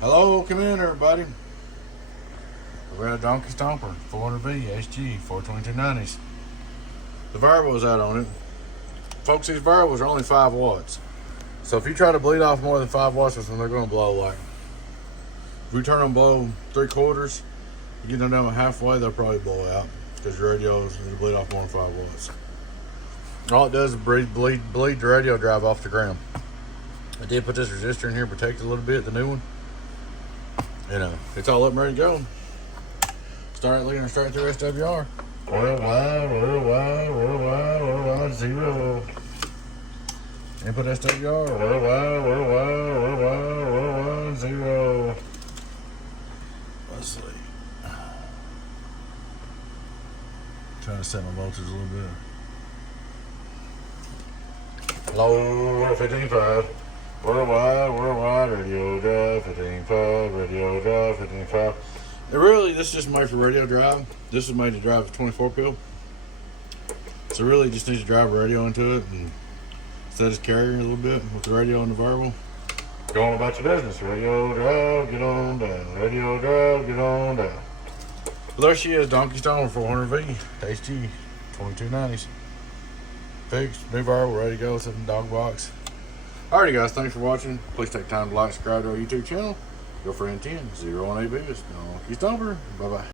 Hello, come in everybody. We're at Donkey Stomper, 400V-HG-2290s. The variable is out on it. Folks, these variables are only 5 watts. So if you try to bleed off more than 5 watts with them, they're going to blow like. If we turn them below 3/4, you get them down halfway, they'll probably blow out because your radios bleed off more than 5 watts. All it does is bleed the radio drive off the ground. I did put this resistor in here, protect it a little bit, the new one. It's all up and ready to go. Start looking straight through SWR. Worldwide, 0. Input SWR, worldwide, 0. Let's see. Trying to set my voltage a little bit. Low 15.5. Worldwide, radio drive, 15.5, radio drive, 15.5. This is just made for radio drive. This is made to drive a 24 pill. So really just need to drive a radio into it and set its carrier a little bit with the radio and the variable. Go on about your business. Radio drive, get on down. Radio drive, get on down. Well, there she is, Donkey Stomper 400V-HG-2290s. Fixed, new variable, ready to go, it's in the dog box. Alrighty guys, thanks for watching. Please take time to like, subscribe to our YouTube channel. Your friend 10, 018 business. Donkey Stomper. Bye-bye.